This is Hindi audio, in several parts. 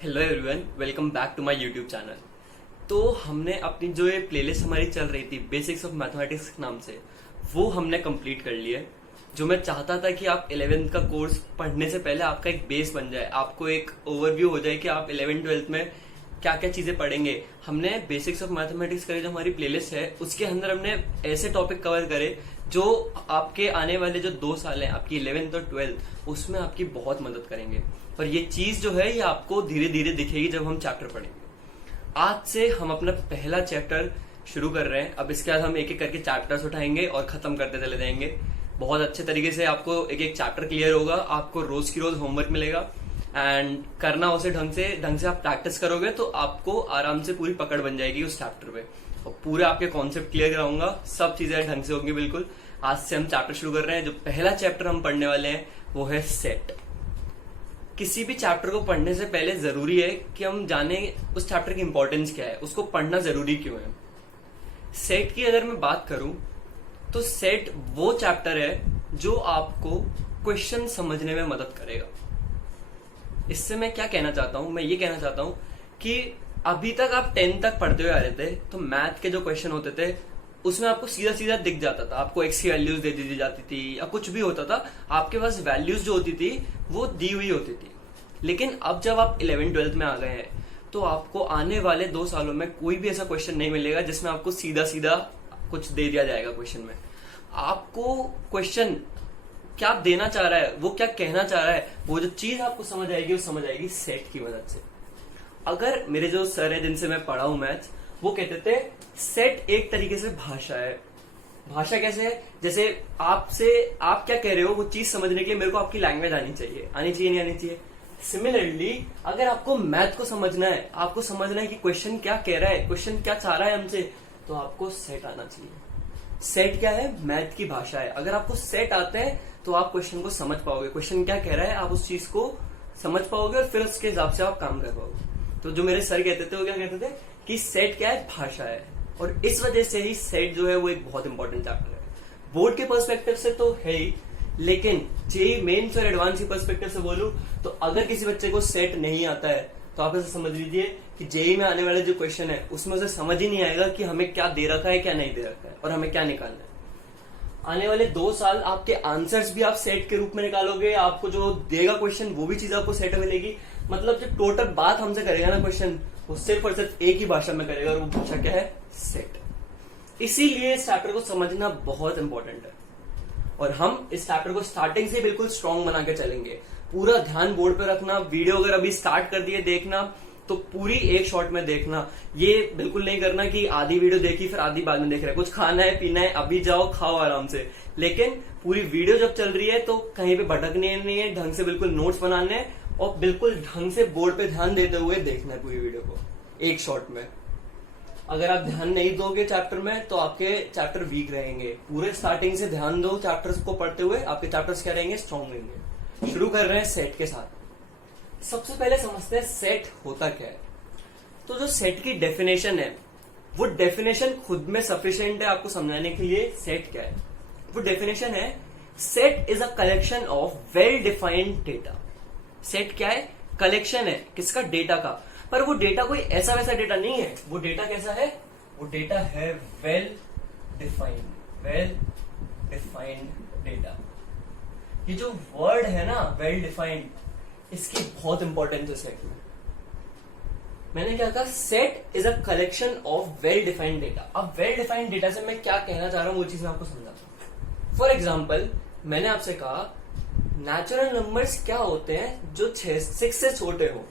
Hello everyone, welcome back to my YouTube channel. तो हमने अपनी जो ये प्लेलिस्ट हमारी चल रही थी बेसिक्स ऑफ मैथमेटिक्स नाम से, वो हमने कंप्लीट कर ली है। जो मैं चाहता था कि आप 11th का कोर्स पढ़ने से पहले आपका एक बेस बन जाए, आपको एक ओवरव्यू हो जाए कि आप 11th 12th में क्या क्या चीजें पढ़ेंगे। हमने बेसिक्स ऑफ मैथमेटिक्स करी, जो हमारी प्लेलिस्ट है उसके अंदर हमने ऐसे टॉपिक कवर करे जो आपके आने वाले जो 2 साल हैं, आपकी 11th और 12th, उसमें आपकी बहुत मदद करेंगे। और ये चीज जो है ये आपको धीरे धीरे दिखेगी जब हम चैप्टर पढ़ेंगे। आज से हम अपना पहला चैप्टर शुरू कर रहे हैं। अब इसके बाद हम एक एक करके चैप्टर्स उठाएंगे और खत्म करते चले जाएंगे। बहुत अच्छे तरीके से आपको एक एक चैप्टर क्लियर होगा, आपको रोज की रोज होमवर्क मिलेगा एंड करना उसे ढंग से आप प्रैक्टिस करोगे तो आपको आराम से पूरी पकड़ बन जाएगी उस चैप्टर पे। और पूरे आपके कॉन्सेप्ट क्लियर कराऊंगा, सब चीजें ढंग से होंगी बिल्कुल। आज से हम चैप्टर शुरू कर रहे हैं। जो पहला चैप्टर हम पढ़ने वाले हैं वो है सेट। किसी भी चैप्टर को पढ़ने से पहले जरूरी है कि हम जाने उस चैप्टर की इंपॉर्टेंस क्या है, उसको पढ़ना जरूरी क्यों है। सेट की अगर मैं बात करूं तो सेट वो चैप्टर है जो आपको क्वेश्चन समझने में मदद करेगा। इससे मैं क्या कहना चाहता हूं, मैं ये कहना चाहता हूं कि अभी तक आप 10th तक पढ़ते हुए आ रहे थे तो मैथ के जो क्वेश्चन होते थे उसमें आपको सीधा सीधा दिख जाता था। आपको एक्स की वैल्यूज दे दी जाती थी या कुछ भी होता था, आपके पास वैल्यूज जो होती थी वो दी हुई होती थी। लेकिन अब जब आप 11th 12th में आ गए हैं तो आपको आने वाले 2 सालों में कोई भी ऐसा क्वेश्चन नहीं मिलेगा जिसमें आपको सीधा सीधा कुछ दे दिया जाएगा। क्वेश्चन में आपको क्वेश्चन क्या देना चाह रहा है, वो क्या कहना चाह रहा है, वो जो चीज आपको समझ आएगी वो समझ आएगी सेट की मदद से। अगर मेरे जो सर है जिनसे मैं पढ़ा हूं मैथ्स, वो कहते थे सेट एक तरीके से भाषा है। भाषा कैसे है? जैसे आपसे आप क्या कह रहे हो वो चीज समझने के लिए मेरे को आपकी लैंग्वेज आनी चाहिए नहीं आनी चाहिए। सिमिलरली अगर आपको मैथ को समझना है, आपको समझना है कि क्वेश्चन क्या कह रहा है, क्वेश्चन क्या चाह रहा है हमसे, तो आपको सेट आना चाहिए। सेट क्या है? मैथ की भाषा है। अगर आपको सेट आते हैं तो आप क्वेश्चन को समझ पाओगे, क्वेश्चन क्या कह रहा है आप उस चीज को समझ पाओगे और फिर उसके हिसाब से आप काम कर पाओगे। तो जो मेरे सर कहते थे वो क्या कहते थे कि सेट क्या है? भाषा है। और इस वजह से ही सेट जो है वो एक बहुत इंपॉर्टेंट चैप्टर है। बोर्ड के पर्सपेक्टिव से तो है ही, लेकिन जेईई मेंस और एडवांस की पर्सपेक्टिव से बोलूं तो अगर किसी बच्चे को सेट नहीं आता है तो आप ऐसे समझ लीजिए कि जेईई में आने वाले जो क्वेश्चन है उसमें उसे समझ ही नहीं आएगा कि हमें क्या दे रखा है क्या नहीं दे रखा है और हमें क्या निकालना है। आने वाले 2 साल आपके आंसर्स भी आप सेट के रूप में निकालोगे, आपको जो देगा क्वेश्चन वो भी चीज आपको सेट मिलेगी। मतलब जो टोटल बात हमसे करेगा ना क्वेश्चन, वो सिर्फ और सिर्फ एक ही भाषा में करेगा और वो भाषा क्या है? सेट। इसीलिए इस चैप्टर को समझना बहुत इंपॉर्टेंट है और हम इस चैप्टर को स्टार्टिंग से बिल्कुल स्ट्रॉन्ग बना के चलेंगे। पूरा ध्यान बोर्ड पे रखना। वीडियो अगर अभी स्टार्ट कर दिए देखना तो पूरी एक शॉट में देखना। ये बिल्कुल नहीं करना कि आधी वीडियो देखी फिर आधी बाद में देख रहे हैं। कुछ खाना है पीना है अभी जाओ खाओ आराम से, लेकिन पूरी वीडियो जब चल रही है तो कहीं पे भटकने नहीं है, ढंग से बिल्कुल नोट्स बनाने हैं और बिल्कुल ढंग से बोर्ड पे ध्यान देते हुए देखना है पूरी वीडियो को एक शॉट में। अगर आप ध्यान नहीं दोगे चैप्टर में तो आपके चैप्टर वीक रहेंगे। पूरे स्टार्टिंग से ध्यान दो चैप्टर्स को पढ़ते हुए, आपके चैप्टर्स क्या रहेंगे? स्ट्रॉन्ग रहेंगे। शुरू कर रहे हैं सेट के साथ। सबसे पहले समझते हैं सेट होता क्या है। तो जो सेट की डेफिनेशन है वो डेफिनेशन खुद में सफिशिएंट है आपको समझाने के लिए सेट क्या है। वो डेफिनेशन है set is a collection of well defined data. Set क्या है? कलेक्शन है किसका? डेटा का। पर वो डेटा कोई ऐसा वैसा डेटा नहीं है। वो डेटा कैसा है? वो डेटा है वेल डिफाइंड डेटा। ये जो वर्ड है ना वेल डिफाइंड, इसकी बहुत इंपॉर्टेंस है सेट में। मैंने क्या कहा? Set is a collection of well defined data. अब वेल डिफाइंड डेटा से मैं क्या कहना चाह रहा हूं वो चीज मैं आपको समझाता हूं। फॉर एग्जाम्पल मैंने आपसे कहा नेचुरल नंबर्स क्या होते हैं जो 6 से छोटे हो।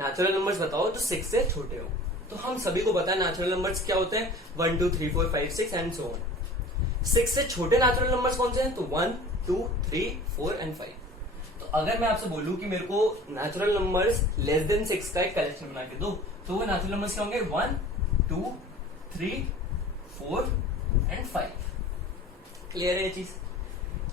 नेचुरल नंबर्स बताओ जो 6 से छोटे हो। तो हम सभी को पता है नेचुरल नंबर्स क्या होते हैं? 1 2 3 4 5 6 एंड सो ऑन। 6 से छोटे नेचुरल नंबर्स कौन से हैं? तो 1 2 3 4 एंड 5। तो अगर मैं आपसे बोलूं कि मेरे को नेचुरल नंबर्स लेस देन 6 का एक कलेक्शन बना के दो, तो वो नेचुरल नंबर्स क्या होंगे? 1 2 3 4 एंड 5। क्लियर है ये चीज?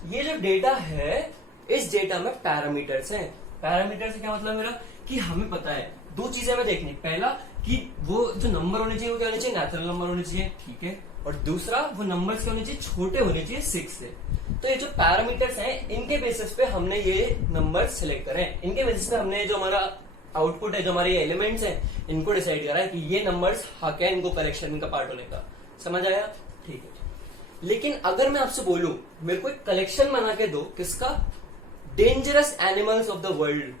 ये जो डेटा है इस डेटा में पैरामीटर्स हैं। पैरामीटर से क्या मतलब मेरा कि हमें पता है 2 चीजें हमें देखनी। पहला कि वो जो नंबर होने चाहिए वो क्या होने चाहिए? नेचुरल नंबर होने चाहिए, ठीक है। और दूसरा वो नंबर्स क्या होने चाहिए? छोटे होने चाहिए 6 से। तो ये जो पैरामीटर्स हैं इनके बेसिस पे हमने ये नंबर सिलेक्ट करें, इनके बेसिस पे हमने जो हमारा आउटपुट है, जो हमारे एलिमेंट्स हैं, इनको डिसाइड करा है कि ये नंबर्स हक है इनको कलेक्शन का पार्ट होने का। समझ आया? ठीक है। लेकिन अगर मैं आपसे बोलूं मेरे को एक कलेक्शन बना के दो, किसका? Dangerous animals of the world.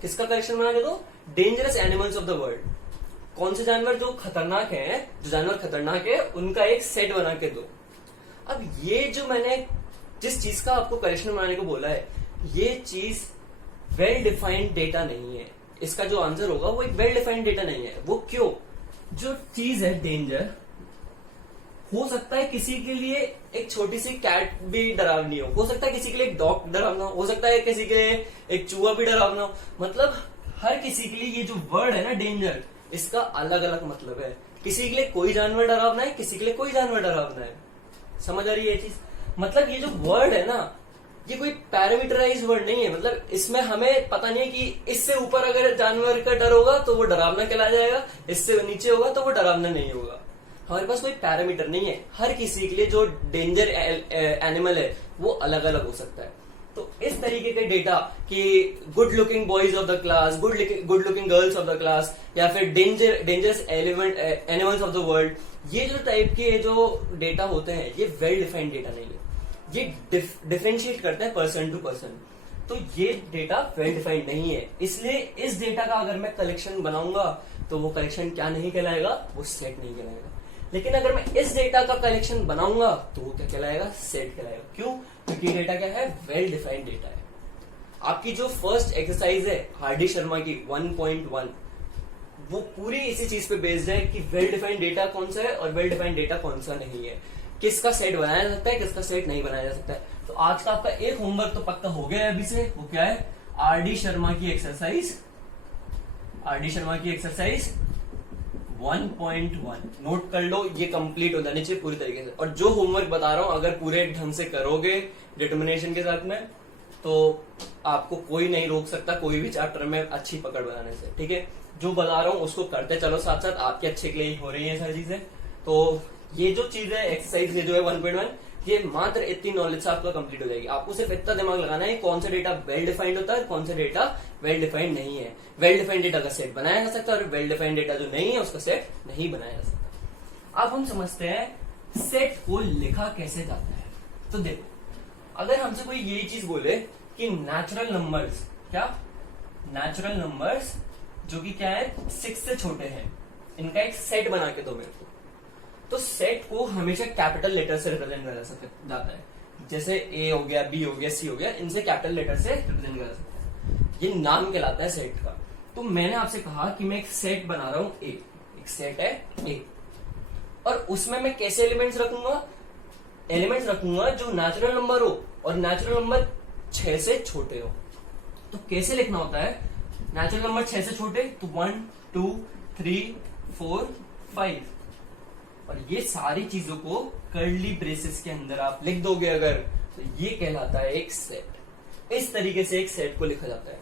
किसका कलेक्शन बना के दो? Dangerous animals of the world. कौन से जानवर जो खतरनाक हैं, जो जानवर खतरनाक है उनका एक सेट बना के दो। अब ये जो मैंने जिस चीज का आपको कलेक्शन बनाने को बोला है, ये चीज वेल डिफाइंड डेटा नहीं है। इसका जो आंसर होगा वो एक वेल डिफाइंड डेटा नहीं है। वो क्यों? जो चीज है डेंजर, हो सकता है किसी के लिए एक छोटी सी कैट भी डरावनी हो सकता है किसी के लिए एक डॉग डरावना हो सकता है किसी के लिए एक चूहा भी डरावना हो। मतलब हर किसी के लिए ये जो वर्ड है ना डेंजर, इसका अलग अलग मतलब है। किसी के लिए कोई जानवर डरावना है, किसी के लिए कोई जानवर डरावना है। समझ आ रही है ये चीज? मतलब ये जो वर्ड है ना, ये कोई पैरामीटराइज वर्ड नहीं है। मतलब इसमें हमें पता नहीं है कि इससे ऊपर अगर जानवर का डर होगा तो वो डरावना कहलाया जाएगा, इससे नीचे होगा तो वो डरावना नहीं होगा। हमारे पास कोई पैरामीटर नहीं है। हर किसी के लिए जो डेंजर एनिमल है वो अलग अलग हो सकता है। तो इस तरीके के डेटा कि good looking boys of the class, good looking girls of the class, या फिर dangerous animals of the world, ये जो टाइप के जो डेटा होते हैं ये वेल डिफाइंड डेटा नहीं है। ये डिफरेंशिएट करता है पर्सन टू पर्सन। तो ये डेटा वेल डिफाइंड नहीं है। इसलिए इस डेटा का अगर मैं कलेक्शन बनाऊंगा तो वो कलेक्शन क्या नहीं कहलाएगा? वो सेट नहीं कहलाएगा। लेकिन अगर मैं इस डेटा का कलेक्शन बनाऊंगा तो वो क्या कहलाएगा? सेट कहलाएगा। क्यों? क्योंकि डेटा क्या है? वेल डिफाइंड डेटा है। आपकी जो फर्स्ट एक्सरसाइज है हार्डी शर्मा की 1.1, वो पूरी इसी चीज पे बेस्ड है कि वेल डिफाइंड डेटा कौन सा है और वेल डिफाइंड डेटा कौन सा नहीं है, किसका सेट बनाया जा सकता है, किसका सेट नहीं बनाया जा सकता है। तो आज का आपका एक होमवर्क तो पक्का हो गया है अभी से। वो क्या है? आरडी शर्मा की एक्सरसाइज 1.1 नोट कर लो। ये कंप्लीट हो जानी चाहिए पूरी तरीके से। और जो होमवर्क बता रहा हूं अगर पूरे ढंग से करोगे डिटर्मिनेशन के साथ में, तो आपको कोई नहीं रोक सकता कोई भी चैप्टर में अच्छी पकड़ बनाने से। ठीक है? जो बता रहा हूं उसको करते चलो साथ साथ, आपके अच्छे के लिए ही हो रही है सारी चीजें। तो ये जो चीज है एक्सरसाइज, ये जो है 1.1, ये मात्र इतनी नॉलेज से आपका कंप्लीट हो जाएगी। आपको सिर्फ इतना दिमाग लगाना है कौन सा डेटा वेल डिफाइंड होता है, कौन सा डेटा वेल डिफाइंड नहीं है। वेल डिफाइंड डेटा का सेट बनाया जा सकता है और वेल डिफाइंड डेटा जो नहीं है उसका सेट नहीं बनाया जा सकता। अब हम समझते हैं सेट को लिखा कैसे जाता है। तो देखो, अगर हमसे कोई यही चीज बोले कि नेचुरल नंबर्स, क्या नेचुरल नंबर्स जो कि क्या है 6 से छोटे हैं, इनका एक सेट बना के दो मेरे को, तो सेट को हमेशा कैपिटल लेटर से रिप्रेजेंट करा जाता है। जैसे ए हो गया, बी हो गया, सी हो गया, इनसे कैपिटल लेटर से रिप्रेजेंट करा सकता है। ये नाम कहलाता है सेट का। तो मैंने आपसे कहा कि मैं एक सेट बना रहा हूं ए, एक सेट है ए, और उसमें मैं कैसे एलिमेंट्स रखूंगा? एलिमेंट्स रखूंगा जो नेचुरल नंबर हो और नेचुरल नंबर 6 से छोटे हो। तो कैसे लिखना होता है? नेचुरल नंबर 6 से छोटे तो 1 2 3 4 5, और ये सारी चीजों को कर्ली ब्रेसेस के अंदर आप लिख दोगे अगर, तो ये कहलाता है एक सेट। इस तरीके से एक सेट को लिखा जाता है।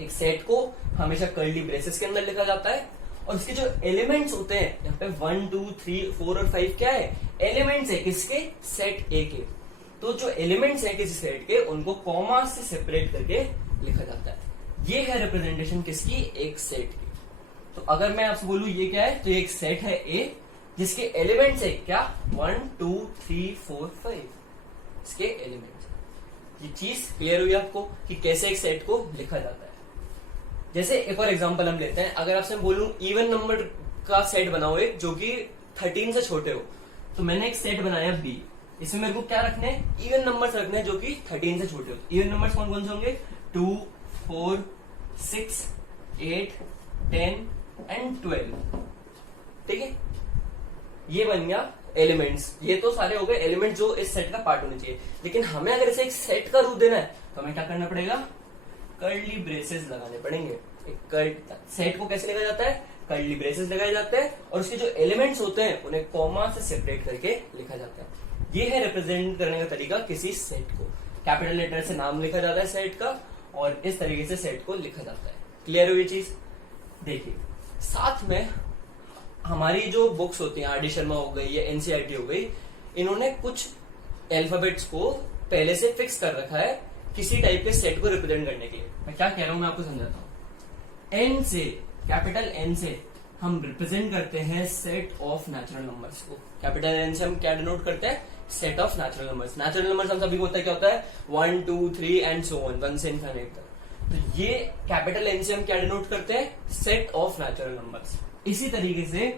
एक सेट को हमेशा कर्ली ब्रेसेस के अंदर लिखा जाता है, और उसके जो एलिमेंट्स होते हैं यहाँ पे 1 2 3 4 और 5 क्या है? एलिमेंट्स है किसके? सेट ए के। तो जो एलिमेंट्स है किसी सेट के, उनको कॉमा से सेपरेट करके लिखा जाता है। ये है रिप्रेजेंटेशन किसकी? एक सेट की। तो अगर मैं आपसे बोलूं ये क्या है, तो एक सेट है ए जिसके एलिमेंट्स है क्या? 1 2 3 4 5, इसके एलिमेंट्स। ये चीज क्लियर हुई आपको कि कैसे एक सेट को लिखा जाता है। जैसे एक और एग्जांपल हम लेते हैं। अगर आपसे बोलूं इवन नंबर का सेट बनाओ एक जो कि 13 से छोटे हो, तो मैंने एक सेट बनाया बी। इसमें मेरे को क्या रखने हैं? इवन नंबर्स रखने हैं जो कि 13 से छोटे हो। इवन नंबर्स कौन कौन से होंगे? 2 4 6 8 10 एंड 12। ठीक है? ये बन गया एलिमेंट्स। ये तो सारे हो गए एलिमेंट जो इस सेट का पार्ट होने चाहिए। लेकिन हमें अगर इसे एक सेट का रूप देना है तो हमें क्या करना पड़ेगा? कर्ली ब्रेसेस लगाने पड़ेंगे। एक सेट को कैसे लिखा जाता है? कर्ली ब्रेसेस लगाए जाते हैं, और उसके जो एलिमेंट्स होते हैं उन्हें कॉमा से सेपरेट करके लिखा जाता है। ये है रिप्रेजेंट करने का तरीका किसी सेट को। कैपिटल लेटर से नाम लिखा जाता है सेट का, और इस तरीके से सेट को लिखा जाता है। क्लियर हुई चीज? देखिए, साथ में हमारी जो बुक्स होती हैं, आरडी शर्मा हो गई या एनसीईआरटी हो गई, इन्होंने कुछ अल्फाबेट्स को पहले से फिक्स कर रखा है किसी टाइप के सेट को रिप्रेजेंट करने के लिए। मैं क्या कह रहा हूं मैं आपको समझाता हूं। एन से, कैपिटल एन से हम रिप्रेजेंट करते हैं सेट ऑफ नेचुरल नंबर्स को। कैपिटल एन से हम क्या डिनोट करते हैं? Set of natural numbers. Natural numbers हम सभी को होता है, क्या होता है? 1 2 3 एंड सो ऑन, 1 से इनफिनिट तक। तो ये कैपिटल एन से हम क्या डिनोट करते हैं? Set of natural numbers. इसी तरीके से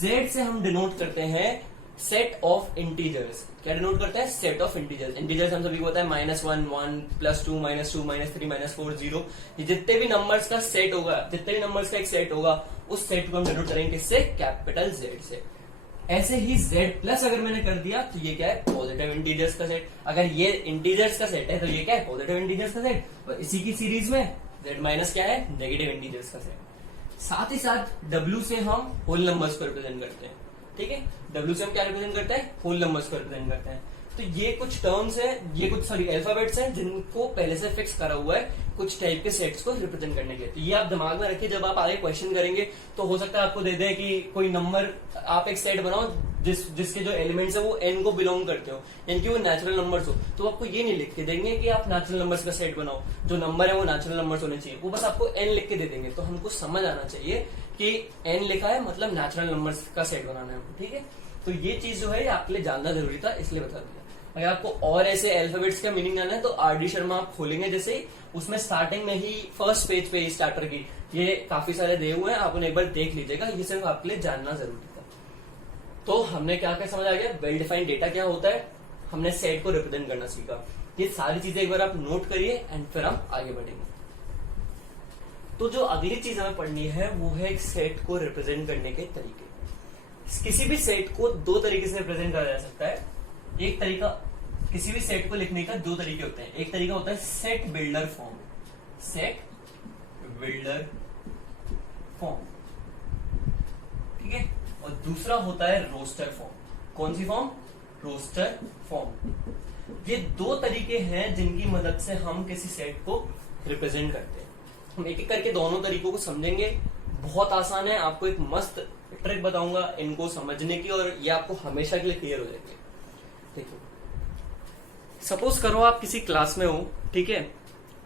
जेड से हम डिनोट करते हैं सेट ऑफ इंटीजर्स। क्या डिनोट करते हैं? Set of integers. इंटीजर्स हम सभी को होता है -1 1 +2 -2 -3 -4 0। ये जितने भी नंबर्स का सेट होगा, जितने भी नंबर्स का एक सेट होगा, उस सेट को हम डिनोट करेंगे किससे? कैपिटल जेड से। ऐसे ही जेड प्लस अगर मैंने कर दिया तो ये क्या है? पॉजिटिव इंटीजर्स का सेट। अगर ये इंटीजर्स का सेट है तो ये क्या है? पॉजिटिव इंटीजर्स का सेट। और इसी की सीरीज में जेड माइनस क्या है? नेगेटिव इंटीजर्स का सेट। साथ ही साथ डब्ल्यू से हम होल नंबर्स को रिप्रेजेंट करते हैं। ठीक है, डब्ल्यू से हम क्या रिप्रेजेंट करते हैं? होल नंबर्स को रिप्रेजेंट करते हैं। तो ये कुछ टर्म्स है, ये कुछ अल्फाबेट्स हैं जिनको पहले से फिक्स करा हुआ है कुछ टाइप के सेट्स को रिप्रेजेंट करने के। तो ये आप दिमाग में रखिए, जब आप आगे क्वेश्चन करेंगे तो हो सकता है आपको दे दें कि कोई नंबर, आप एक सेट बनाओ जिसके जो एलिमेंट्स है वो एन को बिलोंग करते हो, यानी कि वो नेचुरल नंबर्स हो। तो आपको ये नहीं लिख के देंगे कि आप नेचुरल नंबर्स का सेट बनाओ, जो नंबर है वो नेचुरल नंबर्स होने चाहिए, वो बस आपको एन लिख के दे देंगे। तो हमको समझ आना चाहिए कि एन लिखा है मतलब नेचुरल नंबर्स का सेट बनाना है। ठीक है, तो ये चीज जो है ये आपके लिए जानना जरूरी था, इसलिए बता दिया। अगर आपको और ऐसे अल्फाबेट्स का मीनिंग जानना है तो आर.डी. शर्मा आप खोलेंगे, जैसे उसमें स्टार्टिंग में ही फर्स्ट पेज पे स्टार्टर की ये काफी सारे दिए हुए हैं, आप उन्हें एक बार देख लीजिएगा। ये सिर्फ आपके लिए जानना जरूरी था। तो हमने क्या क्या समझ आ गया? वेल डिफाइंड डेटा क्या होता है, हमने सेट को रिप्रेजेंट करना सीखा। ये सारी चीजें एक बार आप नोट करिए एंड फिर हम आगे बढ़ेंगे। तो जो अगली चीज हमें पढ़नी है वो है एक सेट को रिप्रेजेंट करने के तरीके। किसी भी सेट को दो तरीके से रिप्रेजेंट करा जा सकता है। एक तरीका, किसी भी सेट को लिखने का दो तरीके होते हैं। एक तरीका होता है set builder form, set builder form, ठीक है, और दूसरा होता है रोस्टर फॉर्म। कौन सी फॉर्म? Roster form. ये दो तरीके हैं जिनकी मदद से हम किसी सेट को रिप्रेजेंट करते हैं। हम एक एक करके दोनों तरीकों को समझेंगे। बहुत आसान है, आपको एक मस्त ट्रिक बताऊंगा इनको समझने की, और ये आपको हमेशा के लिए क्लियर हो जाएंगे। देखो, सपोज करो आप किसी क्लास में हो, ठीक है,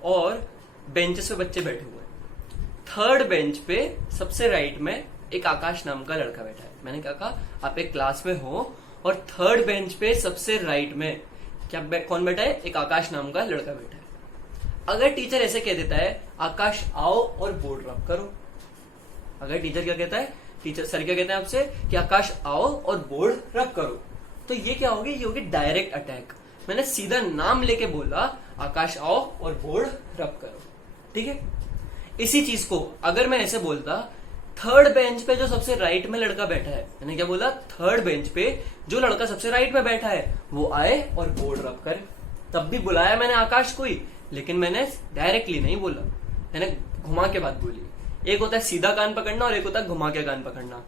और बेंचेस पे बच्चे बैठे हुए हैं। थर्ड बेंच पे सबसे राइट में एक आकाश नाम का लड़का बैठा है। मैंने क्या कहा? आप एक क्लास में हो और थर्ड बेंच पे सबसे राइट में क्या कौन बैठा है? एक आकाश नाम का लड़का बैठा है। अगर टीचर ऐसे कह देता है आकाश आओ और बोर्ड रब करो, अगर टीचर क्या कहता है, टीचर सर क्या कहते हैं आपसे कि आकाश आओ और बोर्ड रब करो, तो ये क्या होगी? ये होगी डायरेक्ट अटैक। मैंने सीधा नाम लेके बोला आकाश आओ और बोर्ड रब करो, ठीक है। इसी चीज को अगर मैं ऐसे बोलता, थर्ड बेंच पे जो सबसे राइट में लड़का बैठा है, मैंने क्या बोला? थर्ड बेंच पे जो लड़का सबसे राइट में बैठा है वो आए और बोर्ड रब करे। तब भी बुलाया मैंने आकाश को ही, लेकिन मैंने डायरेक्टली नहीं बोला, मैंने घुमा के बात बोली। एक होता है सीधा कान पकड़ना और एक होता है घुमा के कान पकड़ना।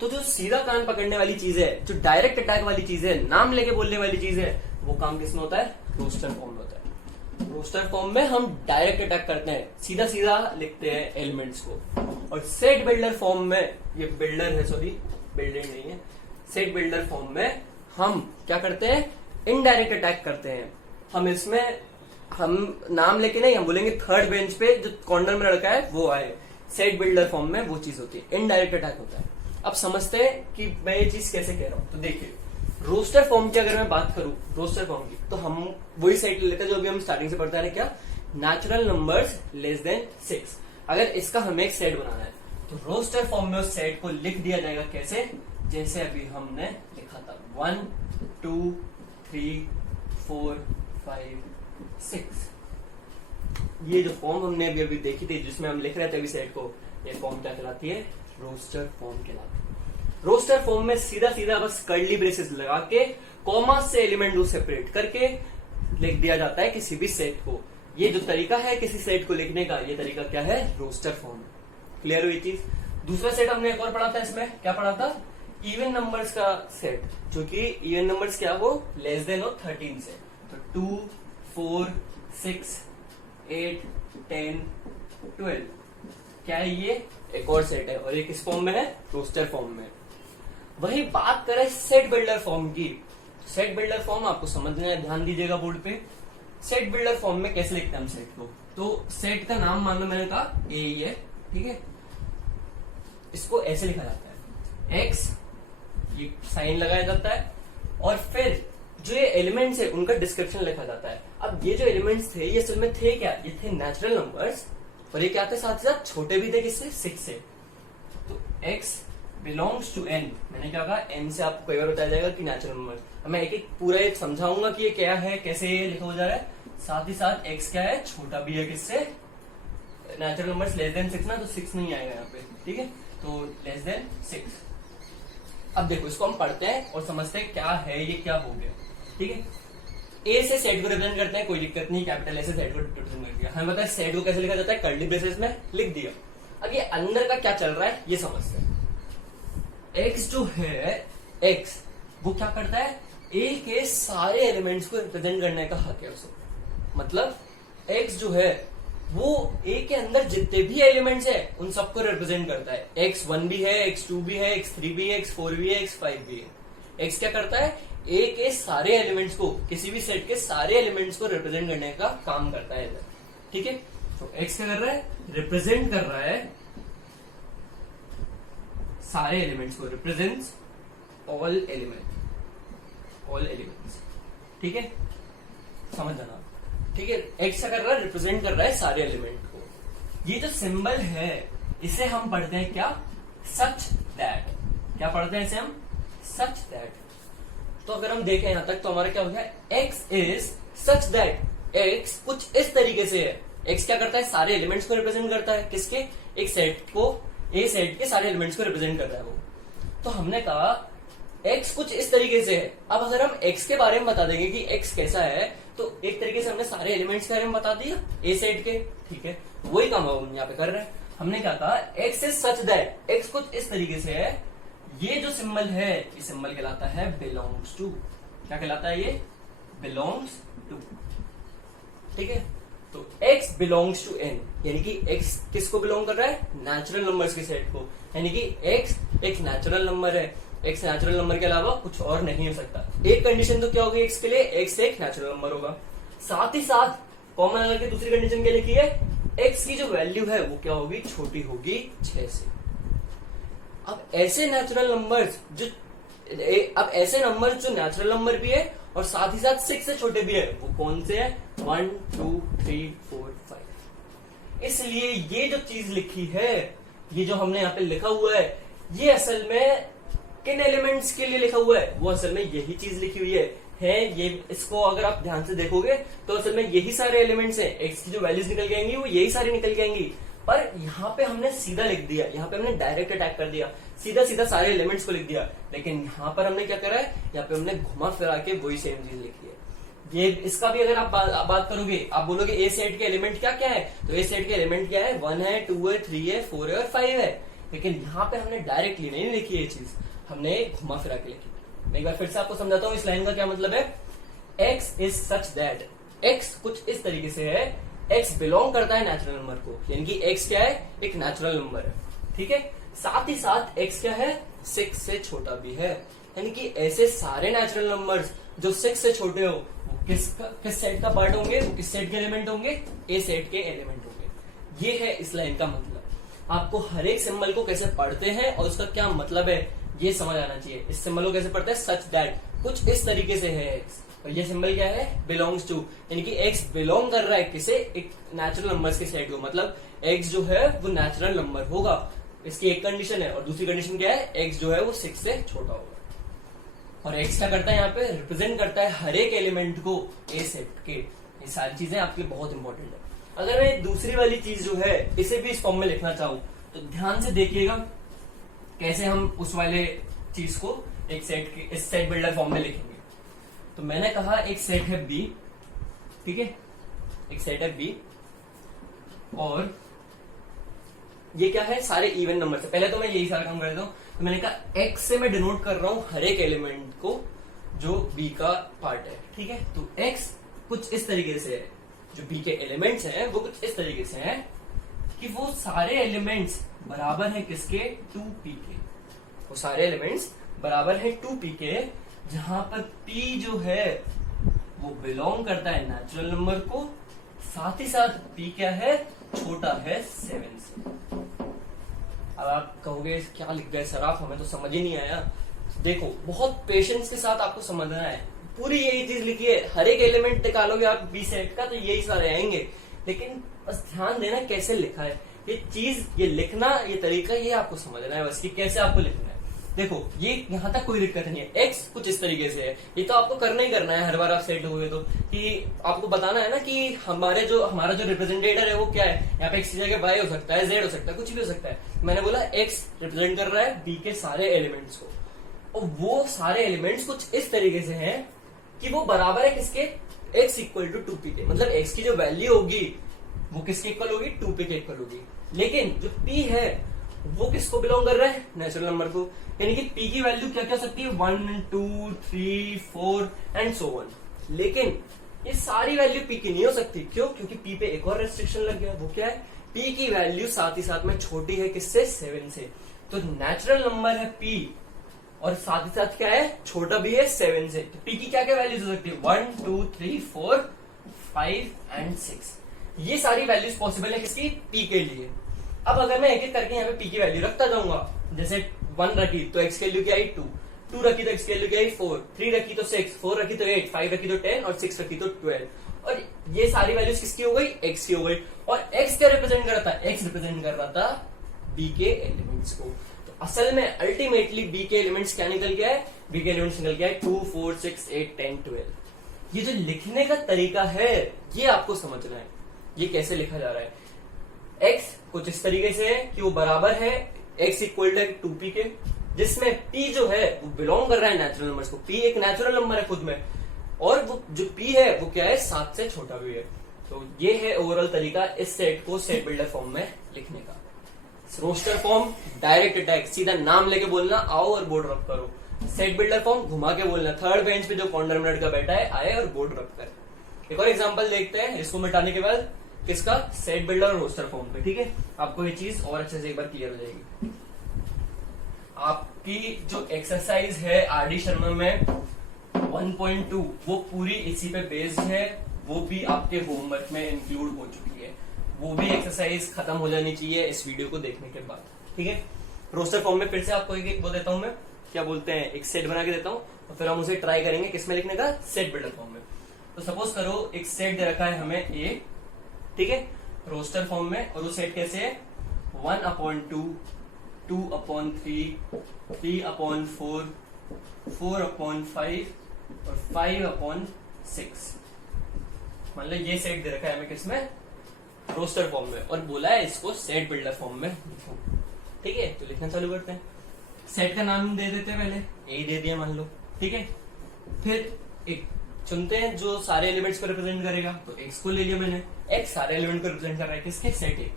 तो जो सीधा कान पकड़ने वाली चीज है, जो डायरेक्ट अटैक वाली चीज है, नाम लेके बोलने वाली चीज है, वो काम किसमें होता है? रोस्टर फॉर्म में होता है। रोस्टर फॉर्म में हम डायरेक्ट अटैक करते हैं, सीधा सीधा लिखते हैं एलिमेंट्स को। और सेट बिल्डर फॉर्म में, ये बिल्डर है, सॉरी बिल्डर नहीं है, सेट बिल्डर फॉर्म में हम क्या करते हैं? इनडायरेक्ट अटैक करते हैं। हम इसमें हम नाम लेके नहीं, हम बोलेंगे थर्ड बेंच पे जो कॉर्नर में लड़का है वो आए। सेट बिल्डर फॉर्म में वो चीज होती है, इनडायरेक्ट अटैक होता है। अब समझते हैं कि मैं ये चीज कैसे कह रहा हूं। तो देखिए, रोस्टर फॉर्म की अगर मैं बात करूं, रोस्टर फॉर्म की, तो हम वही सेट ले लेते हैं जो अभी हम स्टार्टिंग से पढ़ते हैं, क्या? Natural numbers less than 6। अगर इसका हमें एक सेट बनाना है तो रोस्टर फॉर्म में उस सेट को लिख दिया जाएगा कैसे? जैसे अभी हमने लिखा था 1 2 3 4 5 6। ये जो फॉर्म हमने अभी अभी देखी थी, जिसमें हम लिख रहे थे अभी सेट को, ये फॉर्म क्या कहलाती है? रोस्टर फॉर्म कहलाती है। रोस्टर फॉर्म में सीधा सीधा बस कर्ली ब्रेसेस लगा के कॉमा से एलिमेंट को सेपरेट करके लिख दिया जाता है किसी भी सेट को। ये जो तरीका है किसी सेट को लिखने का, ये तरीका क्या है? Roster form. क्लियर हुई चीज? दूसरा सेट हमने एक और पढ़ा था, इसमें क्या पढ़ा था? इवन नंबर्स का सेट, जो कि इवन नंबर्स क्या वो लेस देन हो 13 से। तो 2 4 6 8 10 12 क्या है? ये एक और सेट है, और ये किस फॉर्म में है? रोस्टर फॉर्म में। वही बात करें सेट बिल्डर फॉर्म की, सेट बिल्डर फॉर्म आपको समझना है, ध्यान दीजिएगा बोर्ड पे। सेट बिल्डर फॉर्म में कैसे लिखते हैं हम सेट को? तो सेट का नाम मान लो मैंने कहा ए ही है, ठीक है, इसको ऐसे लिखा जाता है x, ये साइन लगाया जाता है और फिर जो ये एलिमेंट्स है उनका डिस्क्रिप्शन लिखा जाता है। अब ये जो एलिमेंट्स थे ये असल में थे क्या, ये थे नेचुरल नंबर्स और ये क्या थे, साथ ही साथ छोटे भी थे, किससे, 6 से। तो x बिलोंग्स टू n, मैंने क्या कहा, n से आपको कई बार बताया जाएगा कि नेचुरल नंबर। अब मैं एक एक पूरा एक समझाऊंगा कि ये क्या है, कैसे ये लिखा हो जा रहा है। साथ ही साथ x क्या है, छोटा भी है किससे, नेचुरल नंबर्स लेस देन 6 ना, तो 6 नहीं आएगा यहाँ पे, ठीक है, तो लेस देन 6। अब देखो इसको हम पढ़ते हैं और समझते हैं क्या है ये, क्या हो गया, ठीक है। ए से सेट को रिप्रेजेंट करते हैं, कोई दिक्कत नहीं, कैपिटल ए से सेट को रिप्रेजेंट कर दिया। हमें पता है सेट को कैसे लिखा जाता है, कर्ली ब्रेसेस में लिख दिया। अब ये अंदर का क्या चल रहा है ये समझते हैं। एक्स जो है, एक्स वो क्या करता है, ए के सारे एलिमेंट्स को रिप्रेजेंट करने का हक है उसे। मतलब एक्स जो है वो ए के अंदर जितने भी एलिमेंट्स है उन सबको रिप्रेजेंट करता है। x1 भी है, x2 भी है, x3 भी है, x4 भी है, x5 भी है। x क्या करता है, ए के सारे एलिमेंट्स को, किसी भी सेट के सारे एलिमेंट्स को रिप्रेजेंट करने का काम करता है इधर, ठीक है। तो x क्या कर रहा है, रिप्रेजेंट कर रहा है सारे एलिमेंट्स को, रिप्रेजेंट्स ऑल एलिमेंट्स, ठीक है, समझ जाना, ठीक है। एक्स क्या कर रहा है, रिप्रेजेंट कर रहा है सारे एलिमेंट को। ये जो सिंबल है इसे हम पढ़ते हैं क्या, सच दैट। क्या पढ़ते हैं इसे हम, सच दैट। तो अगर हम देखें यहां तक तो हमारा क्या हो गया, x is such that, x कुछ इस तरीके से है। एक्स क्या करता है, सारे एलिमेंट्स को रिप्रेजेंट करता है, किसके, एक सेट को, ए सेट के सारे एलिमेंट्स को रिप्रेजेंट करता है वो। तो हमने कहा एक्स कुछ इस तरीके से है। अब अगर हम एक्स के बारे में बता देंगे कि एक्स कैसा है, तो एक तरीके से हमने सारे एलिमेंट्स के बारे में बता दिया ए सेट के, ठीक है, वही काम हम यहाँ पे कर रहे हैं। हमने क्या कहा, x is such that, x कुछ इस तरीके से है। ये जो सिंबल है, ये सिंबल कहलाता है बिलोंग्स टू। क्या कहलाता है ये, बिलोंग्स टू, ठीक है। तो x बिलोंग्स टू n, यानी कि x किसको बिलोंग कर रहा है, नेचुरल नंबर्स के सेट को, यानी कि x एक नेचुरल नंबर है। x नेचुरल नंबर के अलावा कुछ और नहीं हो सकता। एक कंडीशन तो क्या होगी x के लिए, x एक नेचुरल नंबर होगा। साथ ही साथ कॉमन अगर के दूसरी कंडीशन क्या लिखी है, x की जो वैल्यू है वो क्या होगी, छोटी होगी 6 से। अब ऐसे नेचुरल नंबर्स जो नेचुरल नंबर भी है और साथ ही साथ 6 से छोटे भी है, वो कौन से है, 1 2 3 4 5। इसलिए ये जो चीज लिखी है, ये जो हमने यहाँ पे लिखा हुआ है, ये असल में किन एलिमेंट्स के लिए लिखा हुआ है, वो असल में यही चीज लिखी हुई है ये। इसको अगर आप ध्यान से देखोगे तो असल में यही सारे एलिमेंट्स हैं। एक्स की जो वैल्यूज निकल के आएंगी वो यही सारी निकल के आएंगी, पर यहाँ पे हमने सीधा लिख दिया, यहाँ पे हमने डायरेक्ट अटैक कर दिया, सीधा सीधा सारे एलिमेंट्स को लिख दिया। लेकिन यहाँ पर हमने क्या करा है, यहाँ पे हमने घुमा फिरा के वही सेम चीज लिखी है। ये इसका भी अगर आप बात करोगे, आप बोलोगे ए सेट के एलिमेंट क्या क्या है, तो ए सेट के एलिमेंट क्या है, 1 है, 2 है, 3 है, 4 है और 5 है। लेकिन यहाँ पे हमने डायरेक्टली नहीं लिखी ये चीज, हमने घुमा फिरा के लिखी। मैं एक बार फिर से आपको समझाता हूँ इस लाइन का क्या मतलब है। X is such that, x कुछ इस तरीके से है, एक्स बिलोंग करता है नेचुरल नंबर को, यानी कि एक्स क्या है, एक नेचुरल नंबर है, ठीक है। साथ ही साथ एक्स क्या है, 6 से छोटा भी है, यानी कि ऐसे सारे नेचुरल नंबर्स जो 6 से छोटे हो वो किस सेट का पार्ट होंगे, वो किस सेट के एलिमेंट होंगे, ए सेट के एलिमेंट होंगे। ये है इस लाइन का मतलब। आपको हर एक सिंबल को कैसे पढ़ते हैं और उसका क्या मतलब है ये समझ आना चाहिए। इस सिंबल को कैसे पढ़ते हैं, सच दैट, कुछ इस तरीके से है एक्स, और ये सिंबल क्या है, बिलोंग्स टू, यानी कि एक्स बिलोंग कर रहा है किसे, एक नेचुरल नंबर्स के सेट को। मतलब एक्स जो है वो नेचुरल नंबर होगा, इसकी एक कंडीशन है, और दूसरी कंडीशन क्या है, एक्स जो है वो 6 से छोटा होगा। और एक्स क्या करता है, यहाँ पे रिप्रेजेंट करता है हर एक एलिमेंट को ए सेट के। ये सारी चीजें आपके लिए बहुत इंपॉर्टेंट है। अगर मैं दूसरी वाली चीज जो है इसे भी इस फॉर्म में लिखना चाहूं तो ध्यान से देखिएगा कैसे हम उस वाले चीज को एक सेट के इस सेट बिल्डर फॉर्म में लिखेंगे। तो मैंने कहा एक सेट है बी, ठीक है, एक सेट है बी, और ये क्या है, सारे इवन नंबर से। पहले तो मैं यही सारा काम कर देता हूं। तो मैंने कहा एक्स से मैं डिनोट कर रहा हूं हर एक एलिमेंट को जो बी का पार्ट है, ठीक है। तो एक्स कुछ इस तरीके से है, जो बी के एलिमेंट्स हैं वो कुछ इस तरीके से हैं कि वो सारे एलिमेंट्स बराबर है किसके, 2p के। वो सारे एलिमेंट्स बराबर है 2p के, जहां पर p जो है वो बिलोंग करता है नेचुरल नंबर को, साथ ही साथ p क्या है, छोटा है 7 से। अब आप कहोगे क्या लिख गए सर आप, हमें तो समझ ही नहीं आया। देखो बहुत पेशेंस के साथ आपको समझना है, पूरी यही चीज लिखी है, हर एक एलिमेंट निकालोगे आप बी सेट का तो यही सारे आएंगे, लेकिन बस ध्यान देना कैसे लिखा है ये चीज, ये लिखना, ये तरीका, ये आपको समझना है बस कि कैसे आपको लिखना है। देखो ये यहाँ तक कोई दिक्कत नहीं है, एक्स कुछ इस तरीके से है, ये तो आपको करना ही करना है हर बार आप सेट हुए तो, कि आपको बताना है ना कि हमारा जो रिप्रेजेंटेटर है वो क्या है। यहाँ पे एक्स की जगह वाई हो सकता है, जेड हो सकता है, कुछ भी हो सकता है। मैंने बोला एक्स रिप्रेजेंट कर रहा है बी के सारे एलिमेंट्स को, और वो सारे एलिमेंट्स कुछ इस तरीके से हैं कि वो बराबर है किसके, x इक्वल टू 2p के, मतलब x की जो वैल्यू होगी वो किसके इक्वल होगी, 2p के इक्वल होगी। लेकिन जो p है वो किसको बिलोंग कर रहा है, नेचुरल नंबर को, यानी कि p की वैल्यू क्या क्या हो सकती है, 1 2 3 4 एंड सो ऑन। लेकिन ये सारी वैल्यू p की नहीं हो सकती, क्यों, क्योंकि p पे एक और रेस्ट्रिक्शन लग गया, वो क्या है, p की वैल्यू साथ ही साथ में छोटी है किससे, 7 से। तो नेचुरल नंबर है p और साथ ही साथ क्या है, छोटा भी है 7 से। तो p की क्या क्या वैल्यूज हो सकती है, 1 2 3 4 5 एंड 6, ये सारी वैल्यूज पॉसिबल है किसकी, p के लिए। अब अगर मैं एक एक करके यहाँ पे p की वैल्यू रखता जाऊंगा, जैसे 1 रखी तो x की वैल्यू क्या आई 2, 2 रखी तो x की वैल्यू क्या आई 4, 3 रखी तो 6, 4 रखी तो 8, 5 रखी तो 10 और 6 रखी तो 12, और ये सारी वैल्यूज किसकी हो गई, x की हो गई। और x क्या रिप्रेजेंट कर रहा था, x रिप्रेजेंट कर रहा था b के एलिमेंट्स को। असल में अल्टीमेटली बी के एलिमेंट्स क्या निकल गया है, बी के एलिमेंट्स निकल गया है 2 4 6 8 10 12। ये जो लिखने का तरीका है ये आपको समझना है, ये कैसे लिखा जा रहा है। x कुछ इस तरीके से है कि वो बराबर है x इक्वल टू 2p के, जिसमें p जो है वो बिलोंग कर रहा है नेचुरल नंबर्स को, p एक नेचुरल नंबर है खुद में, और वो जो p है वो क्या है, 7 से छोटा भी है। तो ये है ओवरऑल तरीका इस सेट को सेट बिल्डर फॉर्म में लिखने का। रोस्टर फॉर्म डायरेक्ट अटैक, सीधा नाम लेके बोलना आओ और बोर्ड रब करो। सेट बिल्डर फॉर्म घुमा के बोलना, थर्ड बेंच पे जो कॉन्डरमिनेट का बैठा है आए और बोर्ड रब कर। एक और एग्जांपल देखते हैं इसको मिटाने के बाद, किसका, सेट बिल्डर और रोस्टर फॉर्म पे, ठीक है। आपको ये चीज और अच्छे से एक बार क्लियर हो जाएगी। आपकी जो एक्सरसाइज है आरडी शर्मा में 1.2 वो पूरी इसी पे बेस्ड है, वो भी आपके होमवर्क में इंक्लूड हो चुकी है, वो भी एक्सरसाइज खत्म हो जानी चाहिए इस वीडियो को देखने के बाद, ठीक है। रोस्टर फॉर्म में फिर से आपको एक वो देता हूं मैं, क्या बोलते हैं, एक सेट बना के देता हूं, और फिर हम उसे ट्राई करेंगे किसमें लिखने का, सेट बिल्डर फॉर्म में। तो सपोज करो एक सेट दे रखा है हमें a, ठीक है, रोस्टर फॉर्म में, और वो सेट कैसे है, 1/2 2/3 3/4 4/5 और 5/6। मतलब ये सेट दे रखा है हमें किसमें, रोस्टर फॉर्म में, और बोला है इसको सेट बिल्डर फॉर्म में लिखो, ठीक है। तो लिखना चालू करते हैं। सेट का नाम दे देते हैं, पहले ए दे दिया मान लो, ठीक है। फिर एक चुनते हैं जो सारे एलिमेंट्स को रिप्रेजेंट करेगा, तो एक्स को ले लिया मैंने, एक्स सारे एलिमेंट को रिप्रेजेंट कर रहा है किसके, सेट ए पे।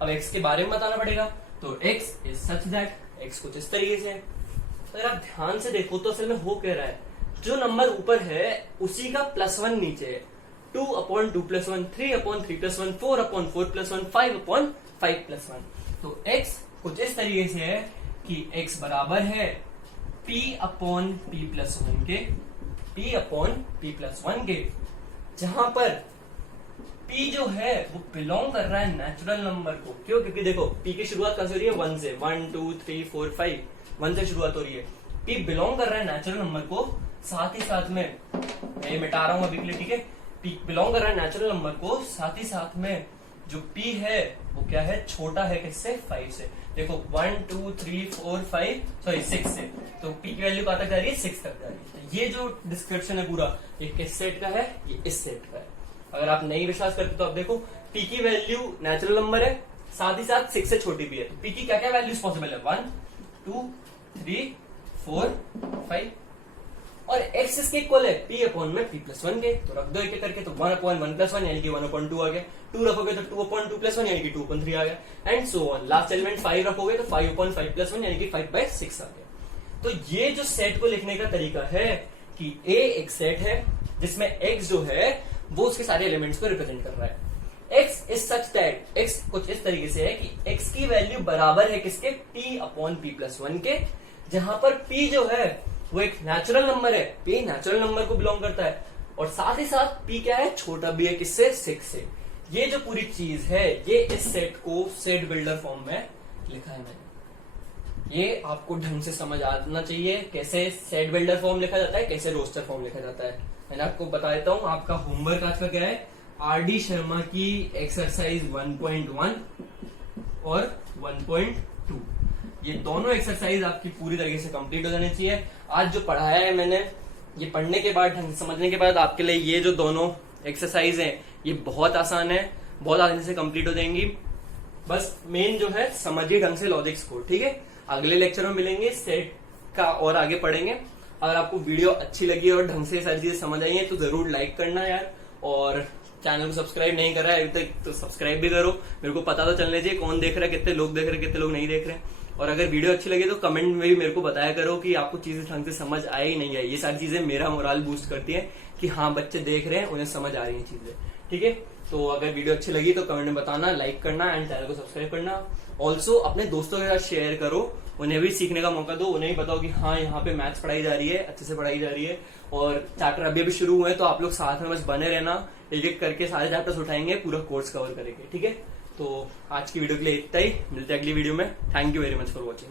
अब एक्स के बारे में बताना पड़ेगा, तो x is such that, x कुछ इस तरीके से है। अगर आप ध्यान से देखो तो असल में हो कह रहा है, जो नंबर ऊपर है उसी का +1 नीचे है, 2/2 + 1 3/3 + 1 4/4 + 1 5/5 + 1। तो x कुछ इस तरीके से है कि x बराबर है p/p + 1 के, p/p + 1 के, जहां पर p जो है वो बिलोंग कर रहा है नेचुरल नंबर को। क्यों, क्योंकि देखो p की शुरुआत कहां से हो रही है, 1 से, 1 2 3 4 5 1 से शुरुआत हो रही है। p बिलोंग कर रहा है नेचुरल नंबर को, साथ ही साथ में मैं मिटा रहा हूं अभी के लिए, ठीक है। p बिलोंग कर रहा है नेचुरल नंबर को, साथ ही साथ में जो p है वो क्या है, छोटा है किससे, 5 से। देखो 1 2 3 4 5 सॉरी 6 से, तो p की वैल्यू कहां तक जा रही है, 6 तक जा रही है। तो ये जो डिस्क्रिप्शन है पूरा, ये किस सेट का है, ये इस सेट का है। अगर आप नहीं विश्वास करते तो आप देखो, p की वैल्यू नेचुरल नंबर है, साथ ही साथ 6 से छोटी भी है। p की क्या क्या वैल्यूज पॉसिबल है, 1 2 3 4 5, और x इसके इक्वल है p/p + 1 के, तो रख दो एक एक करके, तो 1/1 + 1 यानी कि 1/2 आ गया, 2 रखोगे तो 2/2 + 1 यानी कि 2/3 आ गया, and so on. Last element 5 रखोगे तो 5/5 + 1 यानी कि 5/6 आ गया। तो ये जो सेट को लिखने का तरीका है कि a एक सेट है जिसमें x जो है वो उसके सारे एलिमेंट्स को रिप्रेजेंट कर रहा है। x is such that, x कुछ इस तरीके से है कि x की वैल्यू बराबर है किसके, p/p + 1 के, जहां पर p जो है वो एक नेचुरल नंबर है, p नेचुरल नंबर को बिलोंग करता है, और साथ ही साथ p क्या है, छोटा भी है किससे, 6 से। ये जो पूरी चीज है ये इस सेट को सेट बिल्डर फॉर्म में लिखा है मैंने। ये आपको ढंग से समझ आना चाहिए कैसे सेट बिल्डर फॉर्म लिखा जाता है, कैसे रोस्टर फॉर्म लिखा जाता है। मैंने आपको बता देता हूँ। आपका होमवर्क आज का क्या है, आरडी शर्मा की एक्सरसाइज 1.1 और 1.2, ये दोनों एक्सरसाइज आपकी पूरी तरीके से कंप्लीट हो जानी चाहिए। आज जो पढ़ाया है मैंने, ये पढ़ने के बाद ढंग से समझने के बाद आपके लिए ये जो दोनों एक्सरसाइज हैं ये बहुत आसान है, बहुत आसानी से कंप्लीट हो जाएंगी। बस मेन जो है समझिए ढंग से लॉजिक्स को, ठीक है। अगले लेक्चर में मिलेंगे, सेट का और आगे पढ़ेंगे। अगर आपको वीडियो अच्छी लगी और ढंग से सारी चीजें समझ आई है तो जरूर लाइक करना यार, और चैनल को सब्सक्राइब नहीं कर रहा है अभी तक तो सब्सक्राइब भी करो। मेरे को पता तो चलना चाहिए कौन देख रहा है, कितने लोग देख रहे हैं, कितने लोग नहीं देख रहे हैं। और अगर वीडियो अच्छी लगे तो कमेंट में भी मेरे को बताया करो कि आपको चीजें ढंग से समझ आई नहीं आई। ये सारी चीजें मेरा मोराल बूस्ट करती है कि हाँ बच्चे देख रहे हैं, उन्हें समझ आ रही है चीजें, ठीक है। तो अगर वीडियो अच्छी लगी तो कमेंट में बताना, लाइक करना एंड चैनल को सब्सक्राइब करना। ऑल्सो अपने दोस्तों के साथ शेयर करो, उन्हें भी सीखने का मौका दो, उन्हें भी बताओ कि हाँ यहाँ पे मैथ्स पढ़ाई जा रही है, अच्छे से पढ़ाई जा रही है। और चैप्टर अभी भी शुरू हुए तो आप लोग साथ में बस बने रहना, एक एक करके सारे चैप्टर्स उठाएंगे, पूरा कोर्स कवर करेंगे, ठीक है। तो आज की वीडियो के लिए इतना ही, मिलते हैं अगली वीडियो में। Thank you very much for watching.